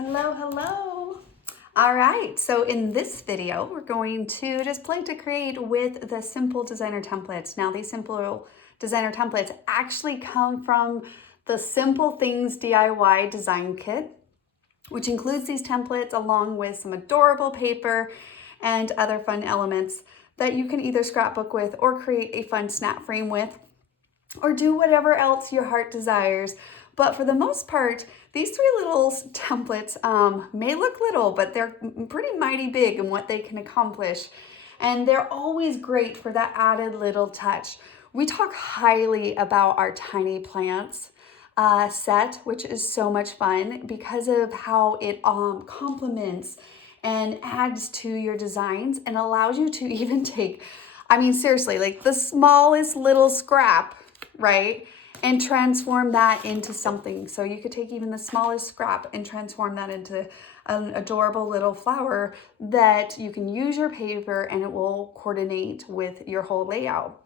Hello, hello. All right, so in this video, we're going to just play to create with the simple designer templates. Now, these simple designer templates actually come from the Simple Things DIY design kit, which includes these templates along with some adorable paper and other fun elements that you can either scrapbook with or create a fun snap frame with, or do whatever else your heart desires. But for the most part, these three little templates may look little, but they're pretty mighty big in what they can accomplish. And they're always great for that added little touch. We talk highly about our tiny plants set, which is so much fun because of how it complements and adds to your designs and allows you to even take, I mean, seriously, like the smallest little scrap, right? And transform that into something. So you could take even the smallest scrap and transform that into an adorable little flower that you can use your paper and it will coordinate with your whole layout.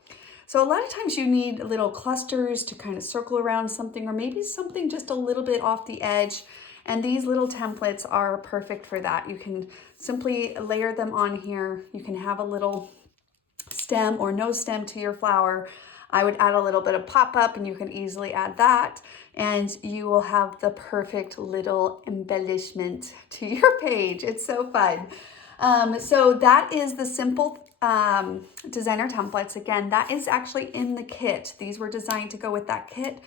So a lot of times you need little clusters to kind of circle around something, or maybe something just a little bit off the edge. And these little templates are perfect for that. You can simply layer them on here. You can have a little stem or no stem to your flower. I would add a little bit of pop-up and you can easily add that, and you will have the perfect little embellishment to your page. It's so fun. So that is the simple designer templates. Again, that is actually in the kit. These were designed to go with that kit,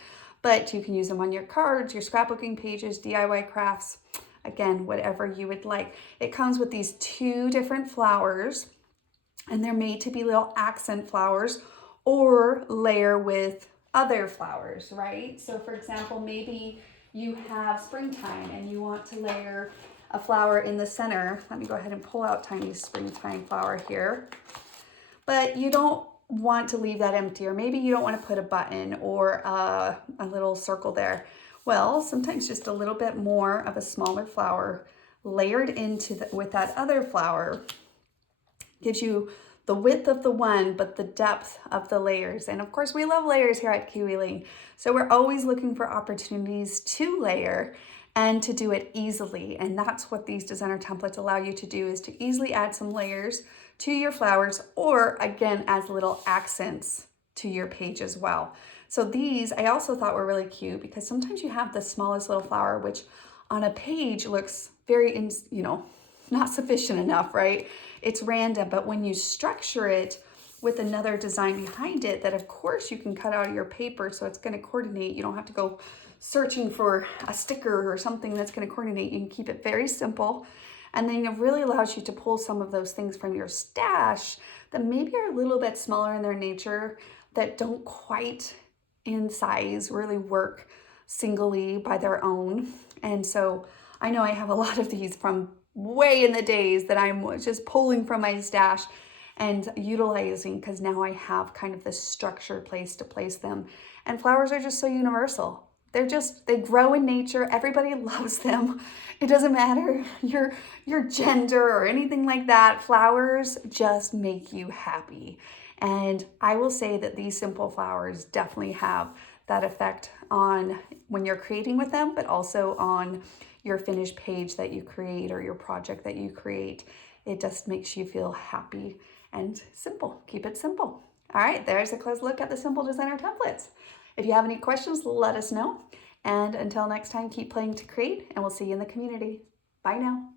but you can use them on your cards, your scrapbooking pages, DIY crafts, again, whatever you would like. It comes with these two different flowers, and they're made to be little accent flowers or layer with other flowers, right? So for example, maybe you have springtime and you want to layer a flower in the center. Let me go ahead and pull out tiny springtime flower here. But you don't want to leave that empty, or maybe you don't want to put a button or a little circle there. Well, sometimes just a little bit more of a smaller flower layered into with that other flower gives you the width of the one, but the depth of the layers. And of course, we love layers here at kiwilane. So we're always looking for opportunities to layer and to do it easily. And that's what these designer templates allow you to do, is to easily add some layers to your flowers, or again, as little accents to your page as well. So these I also thought were really cute because sometimes you have the smallest little flower, which on a page looks very, not sufficient enough, right? It's random, but when you structure it with another design behind it, that of course you can cut out of your paper, so it's going to coordinate. You don't have to go searching for a sticker or something that's going to coordinate. You can keep it very simple, and then it really allows you to pull some of those things from your stash that maybe are a little bit smaller in their nature, that don't quite in size really work singly by their own. And so I know I have a lot of these from way in the days that I'm just pulling from my stash and utilizing, because now I have kind of this structured place to place them. And flowers are just so universal. They grow in nature. Everybody loves them. It doesn't matter your gender or anything like that. Flowers just make you happy. And I will say that these simple flowers definitely have that effect on when you're creating with them, but also on your finished page that you create or your project that you create. It just makes you feel happy and simple. Keep it simple. All right, there's a close look at the simple designer templates. If you have any questions, let us know. And until next time, keep playing to create, and we'll see you in the community. Bye now.